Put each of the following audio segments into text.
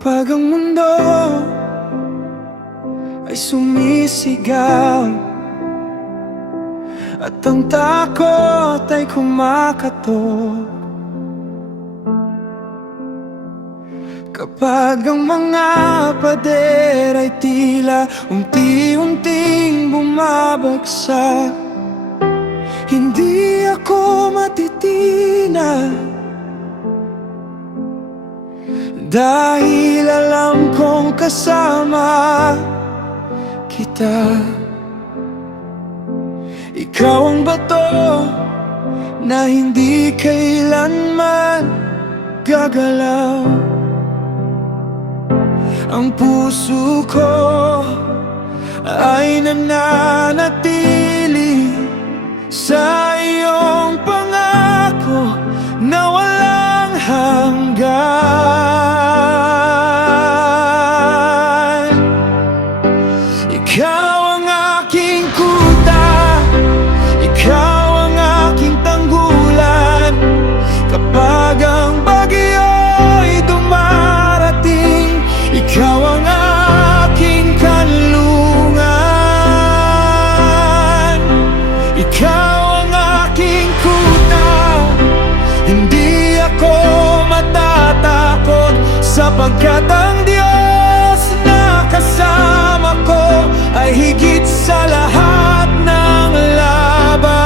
Kapag ang mundo ay sumisigaw at ang takot ay kumakatok, kapag ang mga pader ay tila unti-unting bumabagsak, hindi ako matitinag, dahil alam kong kasama kita. Ikaw ang bato na hindi kailanman gagalaw. Ang puso ko ay nananatili sa iyong pangako na walang hanggan. Ikaw ang aking kuta, ikaw ang aking tanggulan. Kapag ang bagyo'y dumarating, ikaw ang aking kanlungan. Ikaw ang aking kuta, hindi ako matatakot, sapagkat ang Diyos na kasama ko ay higit sa lahat ng laban.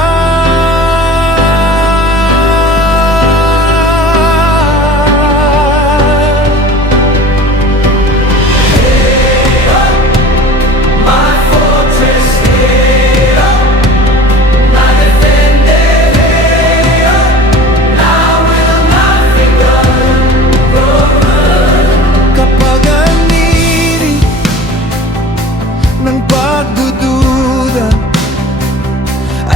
Ng pagdududa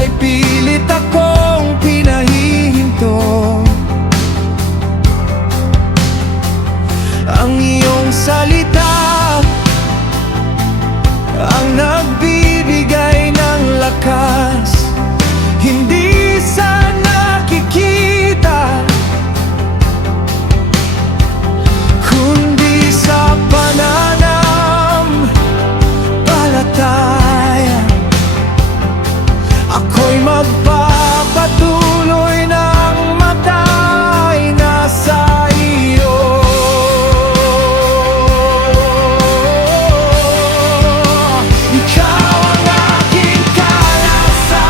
ay pilit akong pinahihinto, ang iyong salita ang nagbibigay ng lakas, hindi sa nakikita kundi sa pananampalataya. Ako'y magpapatuloy ng matay na sa iyo. Ikaw ang aking kalasa,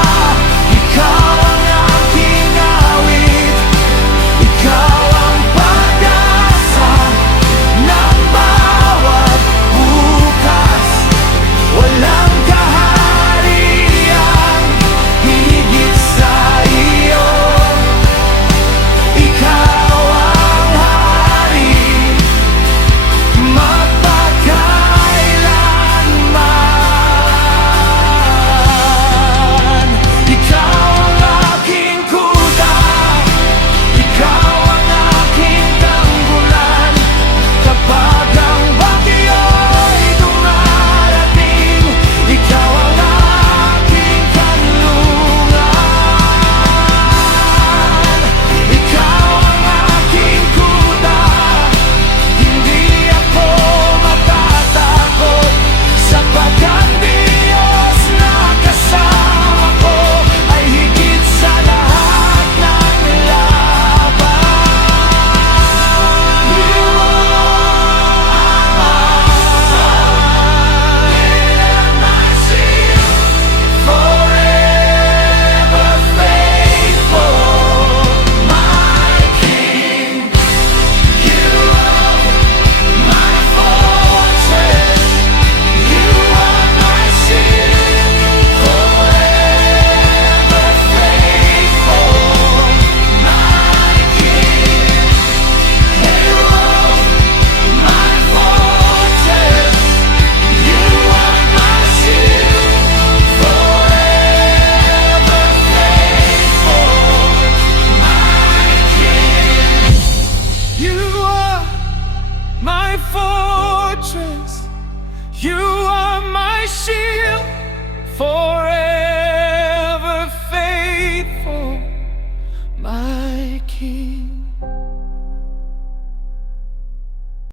ikaw ang aking awit, ikaw ang pag-asa ng bawat bukas. Walang kaharian higit sa iyo, ikaw ang hari magpakailanman. Ikaw ang aking kuta, ikaw ang aking tanggulan. Kapag ang bagyo'y dumarating, ikaw ang aking kanlungan. Ikaw ang aking kuta, hindi ako matatakot, sapagkat Diyos na kasama ko ay higit sa lahat ng laban. You are my shield, forever faithful, my King. You are my fortress, you are my shield, forever faithful, my King. You are my fortress, you are my shield, forever faithful, my King. You are my fortress, you are my shield.